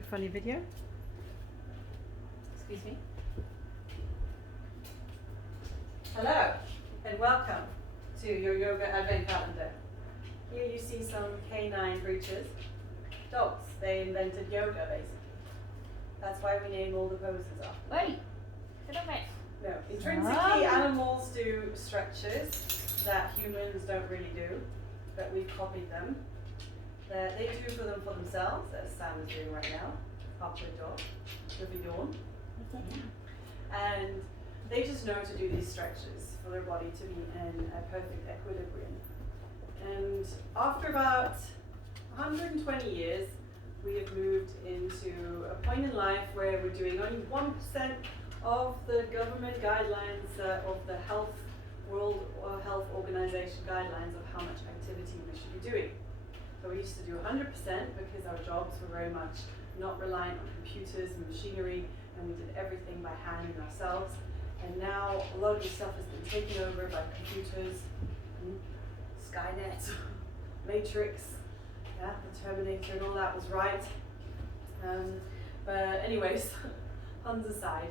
Funny video. Excuse me. Hello and welcome to your yoga advent calendar. Here you see some canine breeches, dogs. They invented yoga basically. That's why we name all the poses after. Wait, get a bit. No, intrinsically animals do stretches that humans don't really do, but we've copied them. They do for themselves, as Sam is doing right now, after a dog, with a yawn. And they just know to do these stretches for their body to be in a perfect equilibrium. And after about 120 years, we have moved into a point in life where we're doing only 1% of the government guidelines of the World Health Organization guidelines of how much activity we should be doing. So we used to do 100% because our jobs were very much not reliant on computers and machinery, and we did everything by hand and ourselves. And now a lot of this stuff has been taken over by computers, Skynet, Matrix, yeah, the Terminator and all that was right. But anyways, puns aside,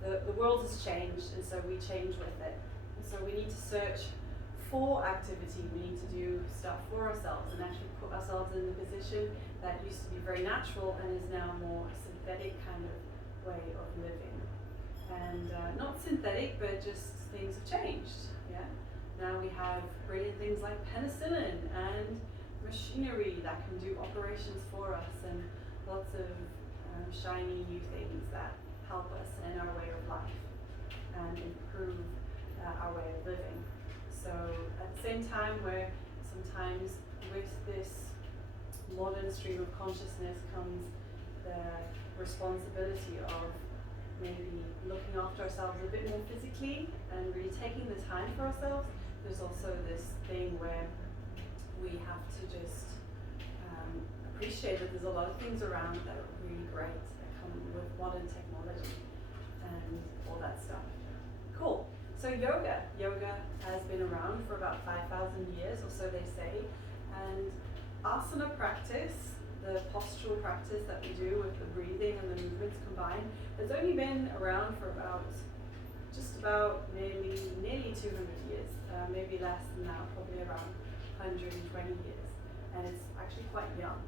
the world has changed, and so we change with it. And so we need to search for activity. We need to do stuff for ourselves and actually put ourselves in the position that used to be very natural and is now more a synthetic kind of way of living. And not synthetic, but just things have changed. Yeah. Now we have brilliant things like penicillin and machinery that can do operations for us, and lots of shiny new things that help us in our way of life and improve our way of living. So at the same time, where sometimes with this modern stream of consciousness comes the responsibility of maybe looking after ourselves a bit more physically and really taking the time for ourselves, there's also this thing where we have to just appreciate that there's a lot of things around that are really great that come with modern technology and all that stuff. Cool. So yoga has been around for about 5,000 years, or so they say, and asana practice, the postural practice that we do with the breathing and the movements combined, has only been around for just about nearly 200 years, maybe less than that, probably around 120 years, and it's actually quite young.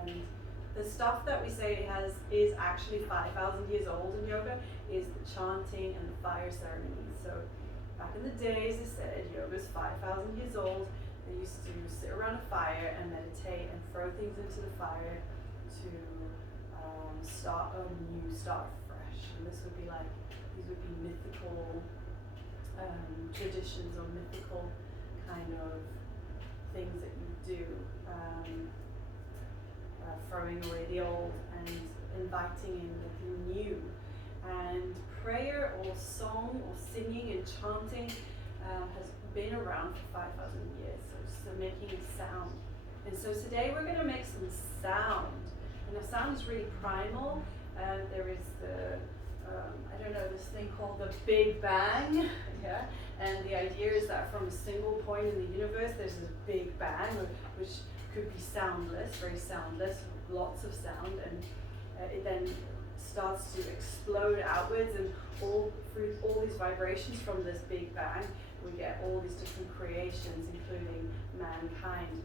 And the stuff that we say is actually 5,000 years old in yoga is the chanting and the fire ceremonies. So back in the days, they said yoga is 5,000 years old. They used to sit around a fire and meditate and throw things into the fire to start fresh. And these would be mythical traditions or mythical kind of things that you do. Throwing away the old and inviting in the new. And prayer or song or singing and chanting has been around for 5,000 years, so making a sound. And so today we're going to make some sound. And the sound is really primal. There is this thing called the Big Bang. Yeah? And the idea is that from a single point in the universe, there's this Big Bang, which could be soundless, very soundless, lots of sound, and it then starts to explode outwards, and through all these vibrations from this Big Bang, we get all these different creations, including mankind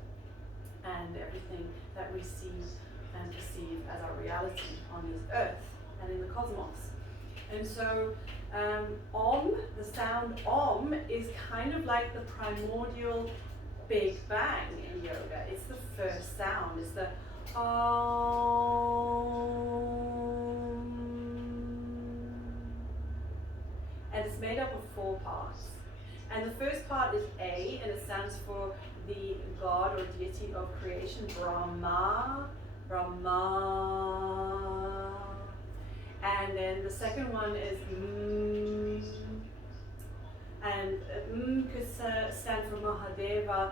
and everything that we see and perceive as our reality on this earth and in the cosmos. And so Om, the sound Om, is kind of like the primordial Big Bang in yoga. It's the first sound. It's the Om. And it's made up of 4 parts. And the first part is A, and it stands for the god or deity of creation, Brahma. And then the second one is M. And M could stand for Mahadeva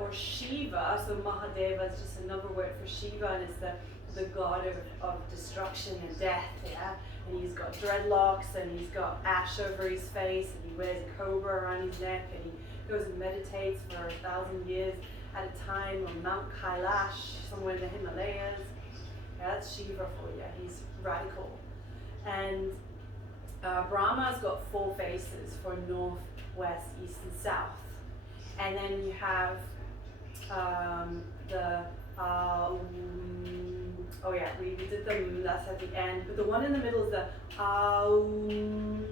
or Shiva. So Mahadeva is just another word for Shiva, and it's the god of destruction and death. Yeah, and he's got dreadlocks, and he's got ash over his face, and he wears a cobra around his neck, and he goes and meditates for 1,000 years at a time on Mount Kailash, somewhere in the Himalayas. Yeah, that's Shiva for you. He's radical. And Brahma's got 4 faces for north, west, east, and south. And then you have the oh yeah, we did the that's at the end, but the one in the middle is the AUM.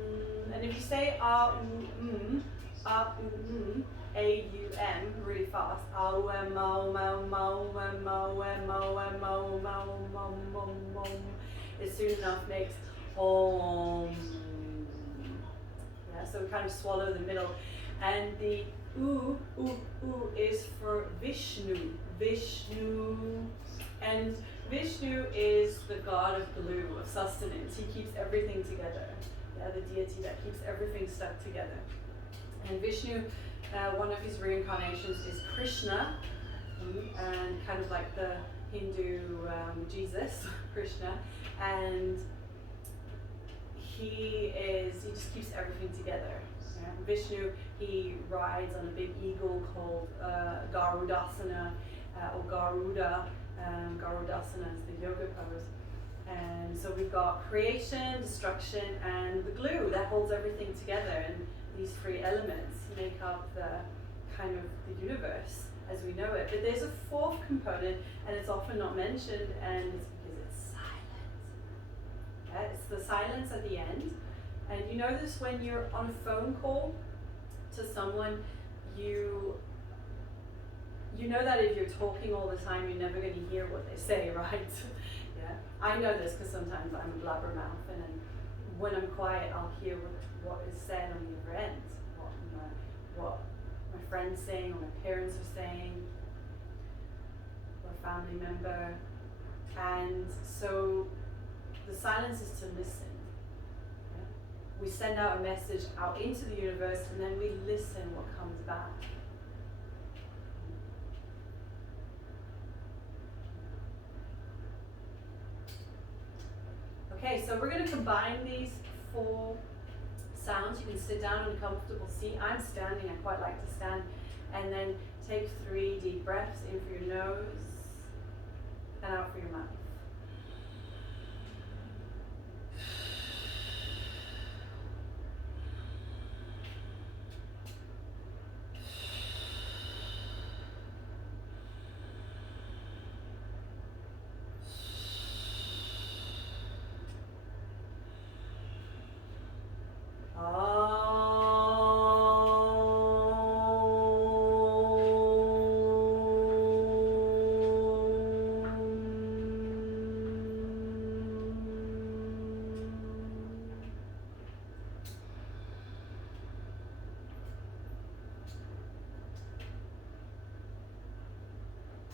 And if you say AUM, AUM, AUM really fast, AUM, AUM, AUM, AUM, AUM, AUM, AUM, AUM, it soon enough makes OM. Yeah, so we kind of swallow the middle. And the U is for Vishnu. Vishnu. And Vishnu is the god of glue, of sustenance. He keeps everything together. Yeah, the deity that keeps everything stuck together. And Vishnu, one of his reincarnations is Krishna, and kind of like the Hindu Jesus, Krishna. And he just keeps everything together. Yeah. Vishnu, he rides on a big eagle called Garudasana, or Garuda. Garudasana is the yoga pose. And so we've got creation, destruction, and the glue that holds everything together. And these 3 elements make up the kind of the universe as we know it. But there's a 4th component, and it's often not mentioned, and it's because it's silent. Yeah, it's the silence at the end. And you notice when you're on a phone call to someone, you know that if you're talking all the time, you're never going to hear what they say, right? Yeah, I know this because sometimes I'm a blabbermouth, and then when I'm quiet, I'll hear what is said on the other end, what my friend's saying, or my parents are saying, or a family member. And so the silence is to listen. Yeah? We send out a message out into the universe, and then we listen what comes back. Okay, so we're going to combine these 4 sounds. You can sit down in a comfortable seat. I'm standing, I quite like to stand. And then take 3 deep breaths in for your nose and out for your mouth.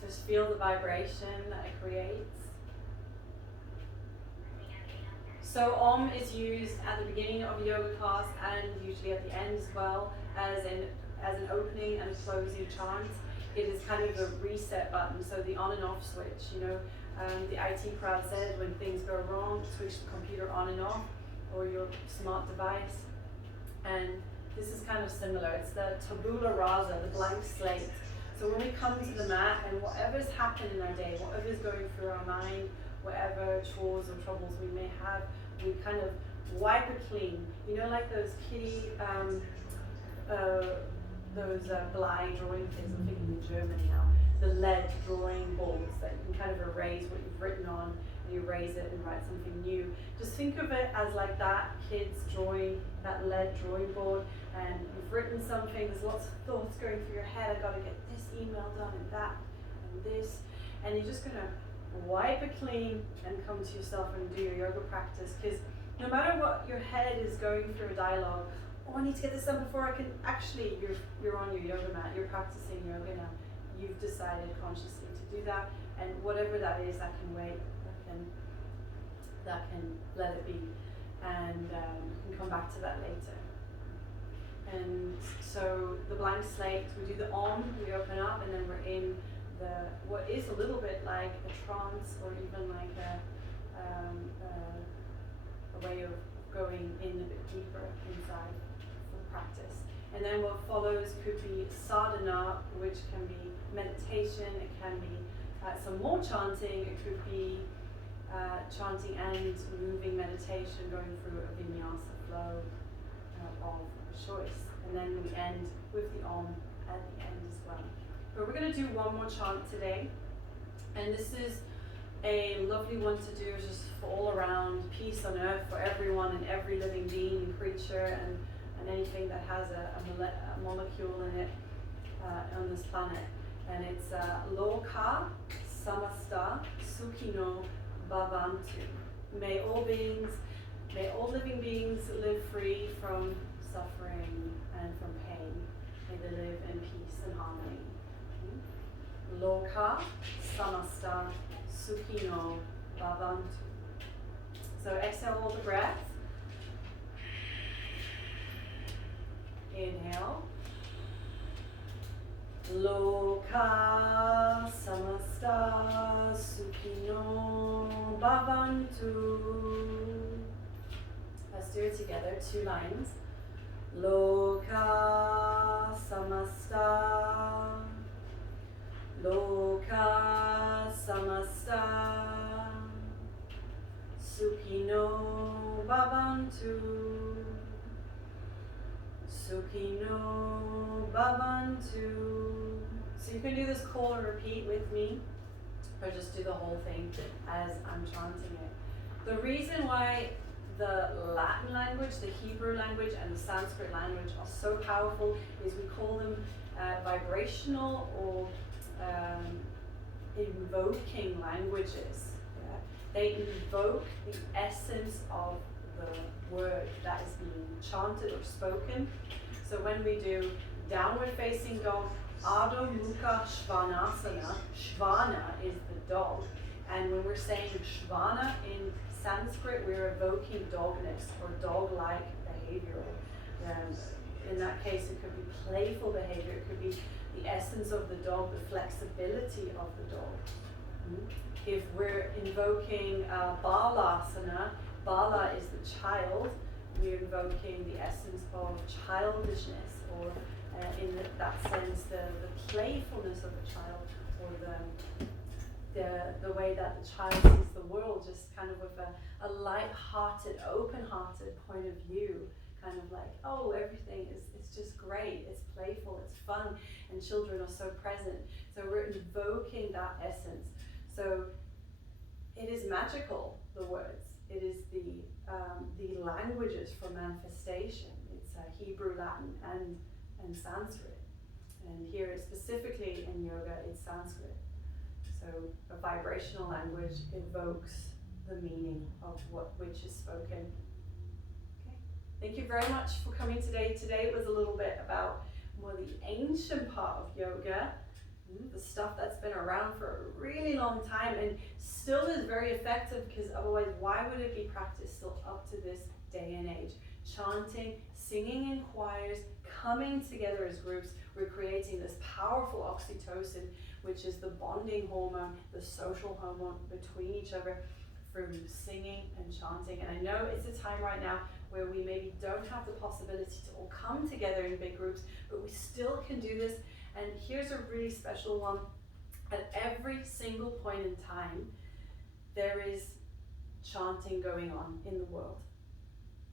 Just feel the vibration that it creates. So Om is used at the beginning of a yoga class and usually at the end as well as an opening and closing chant. It is kind of a reset button, so the on and off switch. The IT crowd said when things go wrong, switch the computer on and off, or your smart device. And this is kind of similar. It's the tabula rasa, the blank slate. So when we come to the mat, and whatever's happened in our day, whatever's going through our mind, whatever chores or troubles we may have, we kind of wipe it clean. Like those kitty, Blei drawing things, I'm thinking in Germany now, the lead drawing boards that you can kind of erase what you've written on, and you erase it and write something new. Just think of it as like that, kids drawing that lead drawing board, and you've written something, there's lots of thoughts going through your head, I gotta get this email done and that and this, and you're just gonna wipe it clean and come to yourself and do your yoga practice. Because no matter what your head is going through a dialogue, I need to get this done before I can actually, you're on your yoga mat, you're practicing yoga now. You've decided consciously to do that, and whatever that is, that can wait, that can let it be, and we can come back to that later. And so the blank slate, we do the Om, we open up, and then we're in what is a little bit like a trance, or even like a way of going in a bit deeper inside for practice. And then what follows could be sadhana, which can be meditation, it can be some more chanting, it could be chanting and moving meditation, going through a vinyasa flow of choice. And then we end with the Om at the end as well. But we're going to do one more chant today. And this is a lovely one to do just for all around peace on earth for everyone and every living being and creature and anything that has a molecule in it on this planet. And it's Loka Samasta Sukhino Bhavantu. May all living beings live free from suffering and from pain. May they live in peace and harmony. Loka Samasta Sukhino Bhavantu. So exhale all the breath. Inhale. Loka Samasta Sukhino Bhavantu. Let's do it together, 2 lines. Loka Samasta. Loka Samasta Sukhino Bhavantu. Sukhino Bhavantu. So you can do this call and repeat with me, or just do the whole thing as I'm chanting it. The reason why the Latin language, the Hebrew language, and the Sanskrit language are so powerful is we call them vibrational or invoking languages. Yeah? They invoke the essence of the word that is being chanted or spoken. So when we do downward facing dog, Adho Mukha Svanasana, Shvana is the dog. And when we're saying Shvana in Sanskrit, we're evoking dogness or dog-like behavior. In that case, it could be playful behavior. It could be the essence of the dog, the flexibility of the dog. If we're invoking Balasana, Bala is the child, we're invoking the essence of childishness, or in that sense, the playfulness of the child, or the way that the child sees the world, just kind of with a light-hearted, open-hearted point of view, kind of like, oh, everything it's just great, it's playful, it's fun, and children are so present. So we're invoking that essence. So it is magical, the words. It is the languages for manifestation. It's Hebrew, Latin, and Sanskrit. And here, specifically in yoga, it's Sanskrit. So a vibrational language evokes the meaning of which is spoken. Okay. Thank you very much for coming today. Today was a little bit about more the ancient part of yoga, the stuff that's been around for a really long time and still is very effective, because otherwise why would it be practiced still up to this day and age? Chanting, singing in choirs, coming together as groups, we're creating this powerful oxytocin, which is the bonding hormone, the social hormone between each other through singing and chanting. And I know it's a time right now where we maybe don't have the possibility to all come together in big groups, but we still can do this. And here's a really special one. At every single point in time, there is chanting going on in the world.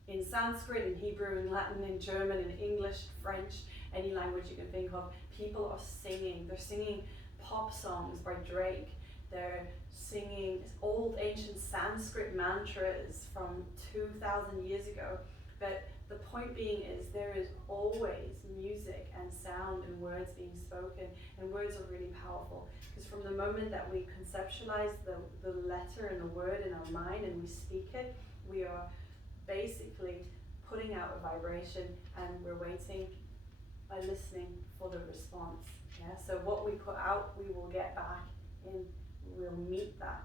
In Sanskrit, in Hebrew, in Latin, in German, in English, French, any language you can think of, people are singing. They're singing pop songs by Drake. They're singing old ancient Sanskrit mantras from 2,000 years ago. But the point being is there is always music and sound and words being spoken, and words are really powerful, because from the moment that we conceptualize the letter and the word in our mind and we speak it, we are basically putting out a vibration, and we're waiting by listening for the response. Yeah? So what we put out, we will get back in, we'll meet that,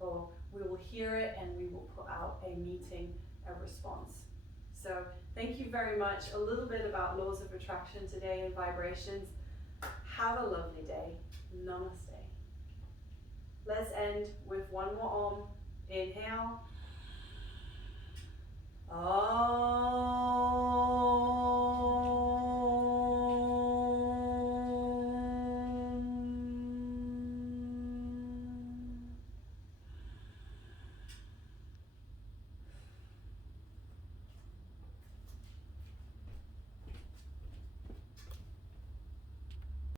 or we will hear it and we will put out a response. So thank you very much. A little bit about laws of attraction today and vibrations. Have a lovely day. Namaste. Let's end with one more Om. Inhale. Om.